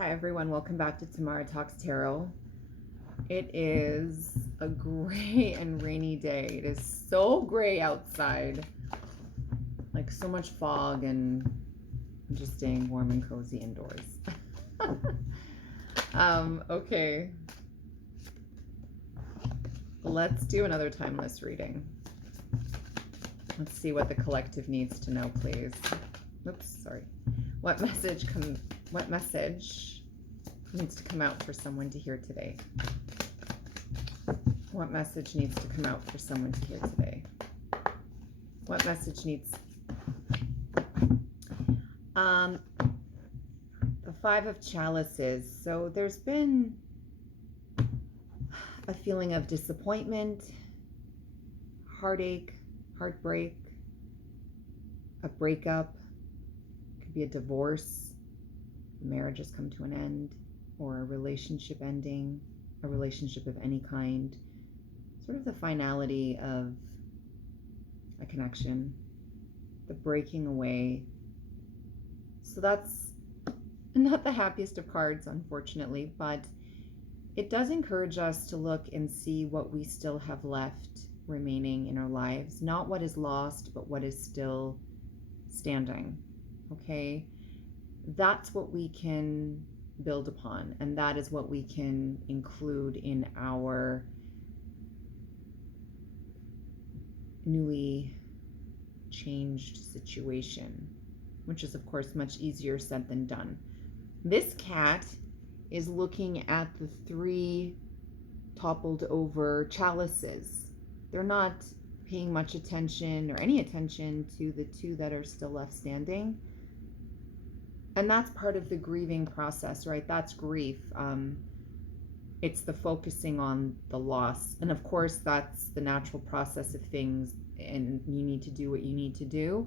Hi everyone, welcome back to Tamara Talks Tarot. It is a gray and rainy day. It is so gray outside, like so much fog, and I'm just staying warm and cozy indoors. Okay, let's do another timeless reading. Let's see what the collective needs to know, please. Oops, sorry. What message needs to come out for someone to hear today? What message needs to come out for someone to hear today? What message needs... The Five of Chalices. So there's been a feeling of disappointment, heartache, heartbreak, a breakup. It could be a divorce, a marriage has come to an end, or a relationship ending, a relationship of any kind. Sort of the finality of a connection, the breaking away. So that's not the happiest of cards, unfortunately, but it does encourage us to look and see what we still have left remaining in our lives. Not what is lost, but what is still standing. Okay? That's what we can build upon, and that is what we can include in our newly changed situation, which is of course much easier said than done. This cat is looking at the three toppled over chalices. They're not paying much attention or any attention to the two that are still left standing. And that's part of the grieving process, right? That's grief. It's the focusing on the loss. And of course, that's the natural process of things. And you need to do what you need to do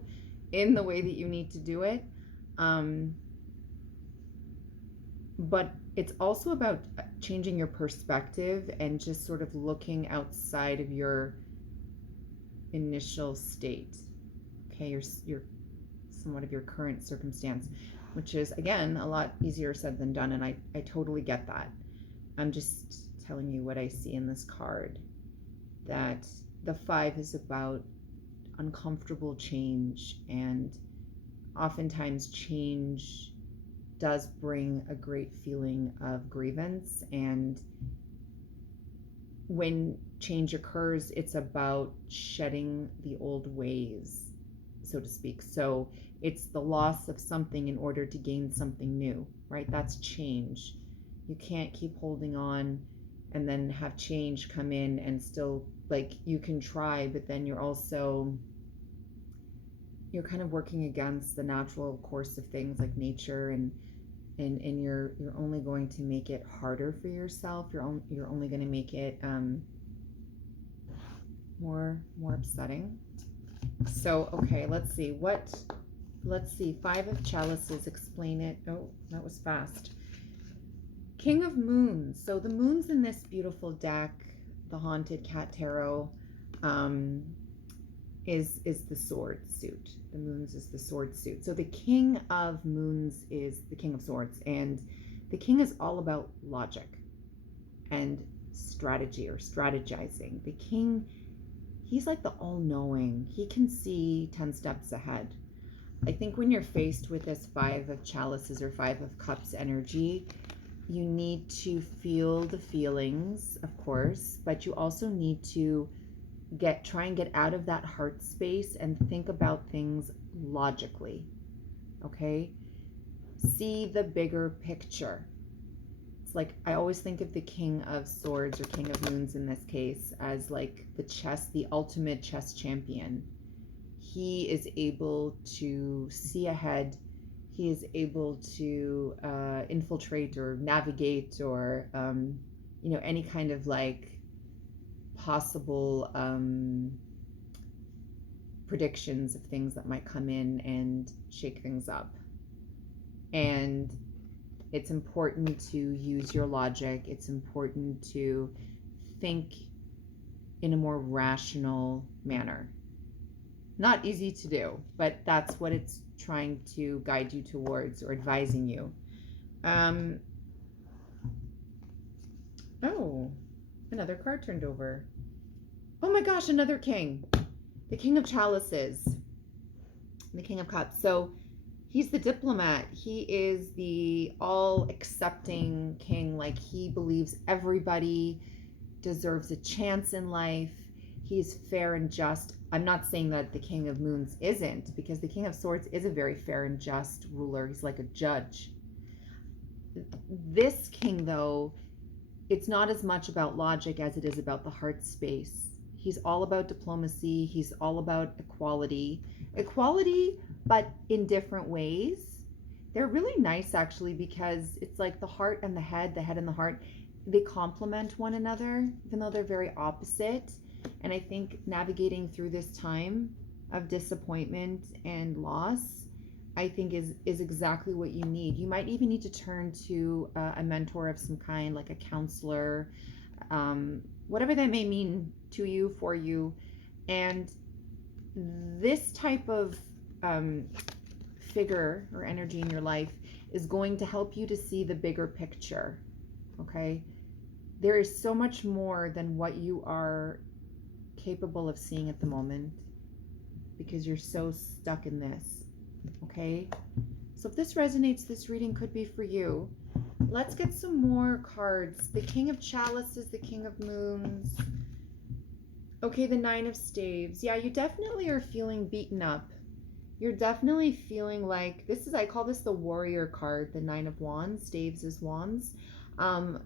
in the way that you need to do it. But it's also about changing your perspective and just sort of looking outside of your initial state. Okay, your somewhat of your current circumstance, which is, again, a lot easier said than done. And I totally get that. I'm just telling you what I see in this card, that the five is about uncomfortable change, and oftentimes change does bring a great feeling of grievance. And when change occurs, it's about shedding the old ways, so to speak. So it's the loss of something in order to gain something new, right? That's change. You can't keep holding on and then have change come in and still, like, you can try, but then you're kind of working against the natural course of things, like nature, and you're only going to make it harder for yourself. You're only going to make it more upsetting. So okay, let's see. Five of Chalices, explain it. Oh, that was fast. King of Moons. So the moons in this beautiful deck, the Haunted Cat Tarot, is the sword suit. The moons is the sword suit. So the King of Moons is the King of Swords, and the king is all about logic and strategy, or strategizing. The king, he's like the all-knowing. He can see 10 steps ahead. I think when you're faced with this Five of Chalices or Five of Cups energy, you need to feel the feelings, of course, but you also need to try and get out of that heart space and think about things logically. Okay? See the bigger picture. It's like, I always think of the King of Swords, or King of Moons in this case, as like the ultimate chess champion. He is able to see ahead. He is able to infiltrate or navigate, or any kind of like possible predictions of things that might come in and shake things up. And it's important to use your logic. It's important to think in a more rational manner. Not easy to do, but that's what it's trying to guide you towards, or advising you. Um, oh, another card turned over. Oh my gosh, another king. The King of Chalices. The King of Cups. So he's the diplomat. He is the all accepting king. Like, he believes everybody deserves a chance in life. He's fair and just. I'm not saying that the King of Moons isn't, because the King of Swords is a very fair and just ruler. He's like a judge. This king, though, it's not as much about logic as it is about the heart space. He's all about diplomacy. He's all about equality. Equality, but in different ways. They're really nice, actually, because it's like the heart and the head and the heart, they complement one another, even though they're very opposite. And I think navigating through this time of disappointment and loss, I think is exactly what you need. You might even need to turn to a mentor of some kind, like a counselor, whatever that may mean to you, for you. And this type of figure or energy in your life is going to help you to see the bigger picture. Okay, there is so much more than what you are capable of seeing at the moment, because you're so stuck in this. Okay, so if this resonates, this reading could be for you. Let's get some more cards. The King of Chalices, the King of Moons. Okay, the Nine of Staves. Yeah, you definitely are feeling beaten up. You're definitely feeling like, this is, I call this the warrior card, the Nine of Wands. Staves is wands.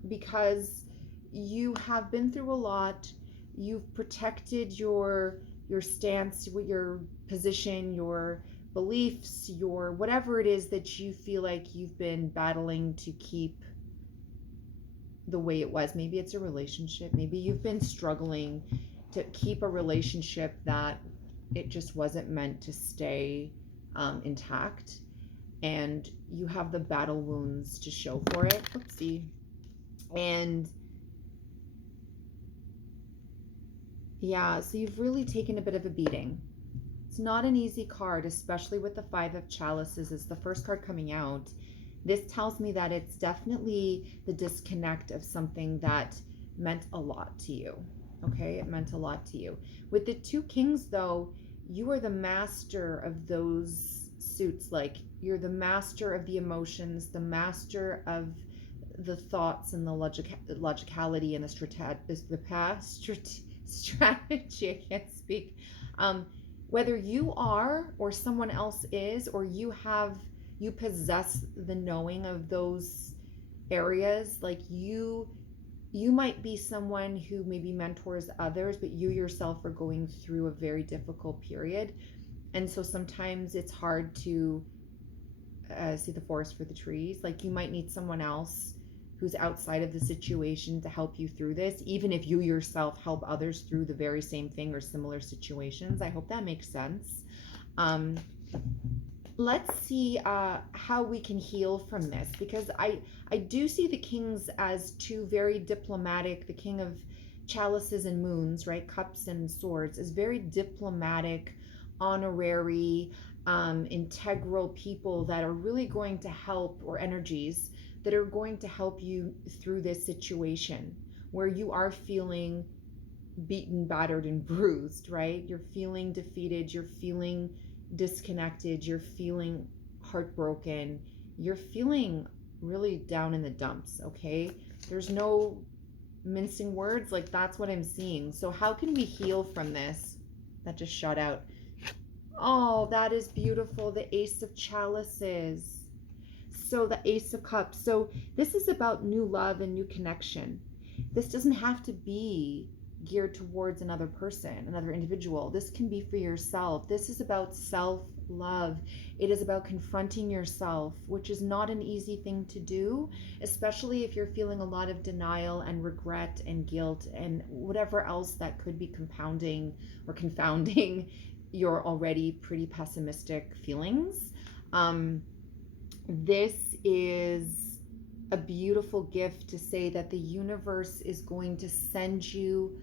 Because you have been through a lot. You've protected your stance, your position, your beliefs, your whatever it is that you feel like you've been battling to keep the way it was. Maybe it's a relationship. Maybe you've been struggling to keep a relationship that it just wasn't meant to stay intact. And you have the battle wounds to show for it. Oopsie. And yeah, so you've really taken a bit of a beating. It's not an easy card, especially with the Five of Chalices. It's the first card coming out. This tells me that it's definitely the disconnect of something that meant a lot to you. Okay, it meant a lot to you. With the Two Kings, though, you are the master of those suits. Like, you're the master of the emotions, the master of the thoughts and the logicality and strategy. I can't speak. Whether you are or someone else is, or you possess the knowing of those areas. Like, you might be someone who maybe mentors others, but you yourself are going through a very difficult period. And so sometimes it's hard to see the forest for the trees. Like, you might need someone else who's outside of the situation to help you through this, even if you yourself help others through the very same thing or similar situations. I hope that makes sense. Let's see how we can heal from this, because I do see the kings as two very diplomatic. The King of Chalices and Moons, right, cups and swords, is very diplomatic, honorary, integral people that are really going to help, or energies that are going to help you through this situation where you are feeling beaten, battered, and bruised, right? You're feeling defeated, you're feeling disconnected, you're feeling heartbroken, you're feeling really down in the dumps. Okay, there's no mincing words. Like, that's what I'm seeing. So how can we heal from this? That just shot out. Oh, that is beautiful. The Ace of Chalices. So the Ace of Cups. So this is about new love and new connection. This doesn't have to be geared towards another person, another individual. This can be for yourself. This is about self-love. It is about confronting yourself, which is not an easy thing to do, especially if you're feeling a lot of denial and regret and guilt and whatever else that could be compounding or confounding your already pretty pessimistic feelings. This is a beautiful gift to say that the universe is going to send you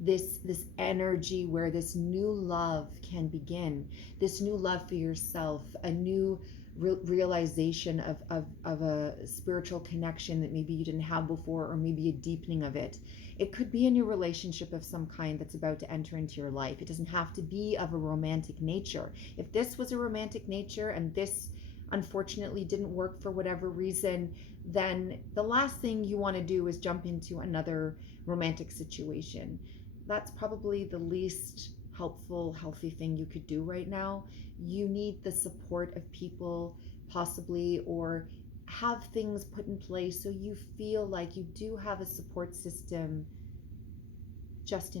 this energy where this new love can begin, this new love for yourself, a new realization of a spiritual connection that maybe you didn't have before, or maybe a deepening of it. It could be a new relationship of some kind that's about to enter into your life. It doesn't have to be of a romantic nature. If this was a romantic nature and this unfortunately didn't work for whatever reason, then the last thing you want to do is jump into another romantic situation. That's probably the least helpful, healthy thing you could do right now. You need the support of people, possibly, or have things put in place so you feel like you do have a support system just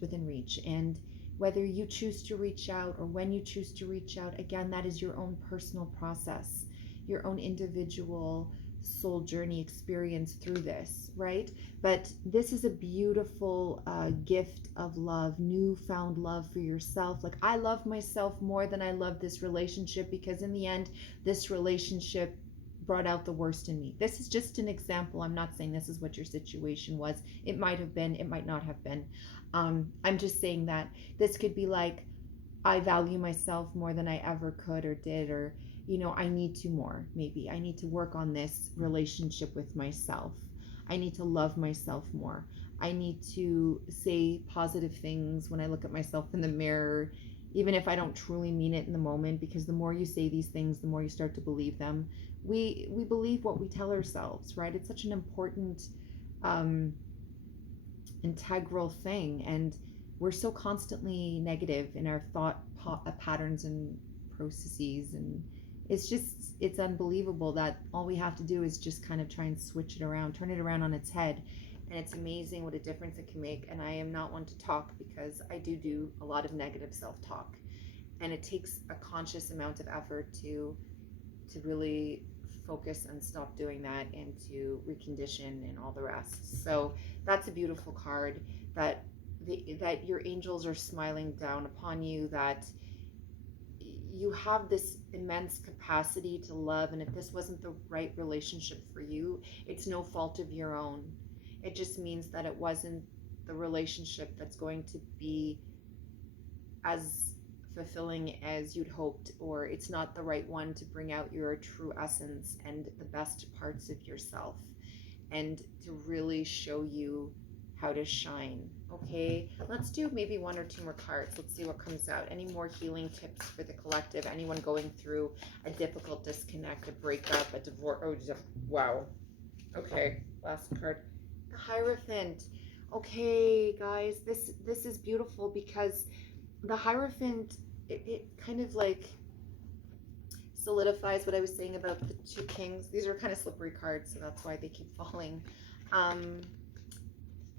within reach. And whether you choose to reach out or when you choose to reach out, again, that is your own personal process, your own individual soul journey experience through this, right? But this is a beautiful gift of love, newfound love for yourself. Like, I love myself more than I love this relationship, because in the end, this relationship brought out the worst in me. This is just an example. I'm not saying this is what your situation was. It might have been, it might not have been. I'm just saying that this could be like, I value myself more than I ever could or did, or, I need to more. Maybe I need to work on this relationship with myself. I need to love myself more. I need to say positive things when I look at myself in the mirror, even if I don't truly mean it in the moment, because the more you say these things, the more you start to believe them. We believe what we tell ourselves, right? It's such an important um, integral thing, and we're so constantly negative in our thought patterns and processes, and it's unbelievable that all we have to do is just kind of try and switch it around, turn it around on its head, and it's amazing what a difference it can make. And I am not one to talk, because I do a lot of negative self-talk, and it takes a conscious amount of effort to really focus and stop doing that, and to recondition and all the rest. So that's a beautiful card, that that your angels are smiling down upon you, that you have this immense capacity to love, and if this wasn't the right relationship for you, it's no fault of your own. It just means that it wasn't the relationship that's going to be as fulfilling as you'd hoped, or it's not the right one to bring out your true essence and the best parts of yourself, and to really show you how to shine. Okay, let's do maybe one or two more cards. Let's see what comes out. Any more healing tips for the collective? Anyone going through a difficult disconnect, a breakup, a divorce? Oh, wow. Okay, last card. The Hierophant. Okay, guys, this is beautiful, because the Hierophant, it kind of like solidifies what I was saying about the two kings. These are kind of slippery cards, so that's why they keep falling.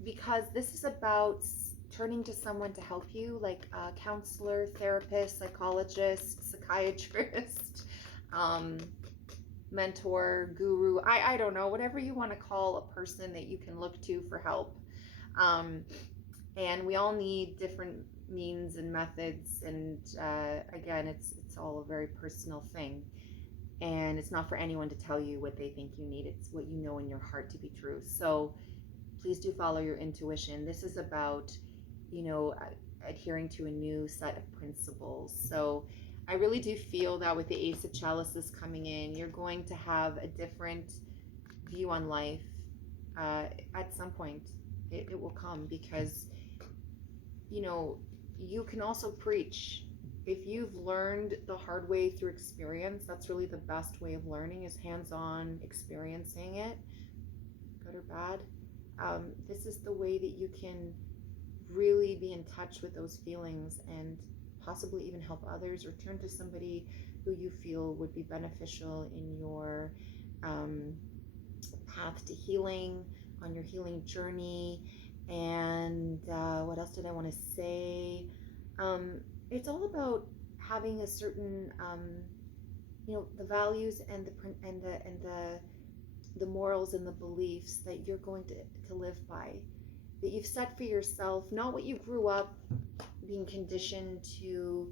Because this is about turning to someone to help you, like a counselor, therapist, psychologist, psychiatrist, mentor, guru. I don't know, whatever you want to call a person that you can look to for help. And we all need different means and methods, and again, it's all a very personal thing, and it's not for anyone to tell you what they think you need. It's what you know in your heart to be true. So please do follow your intuition. This is about, adhering to a new set of principles. So I really do feel that with the Ace of Chalices coming in, you're going to have a different view on life. At some point it will come, because you can also preach. If you've learned the hard way through experience, that's really the best way of learning, is hands-on experiencing it, good or bad. This is the way that you can really be in touch with those feelings, and possibly even help others, or turn to somebody who you feel would be beneficial in your path to healing, on your healing journey. And what else did I want to say? It's all about having a certain, the values and the morals and the beliefs that you're going to live by, that you've set for yourself, not what you grew up being conditioned to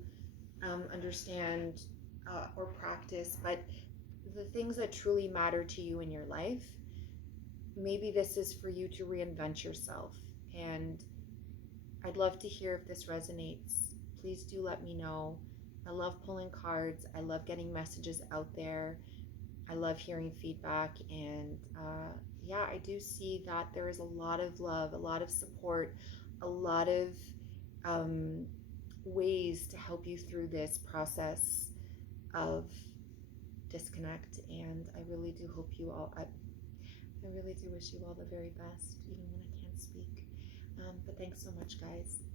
understand or practice, but the things that truly matter to you in your life. Maybe this is for you to reinvent yourself, and I'd love to hear if this resonates. Please do let me know. I love pulling cards. I love getting messages out there. I love hearing feedback. And yeah, I do see that there is a lot of love, a lot of support, a lot of um, ways to help you through this process of disconnect. And I really do hope you all, I really do wish you all the very best, even when I can't speak. But thanks so much, guys.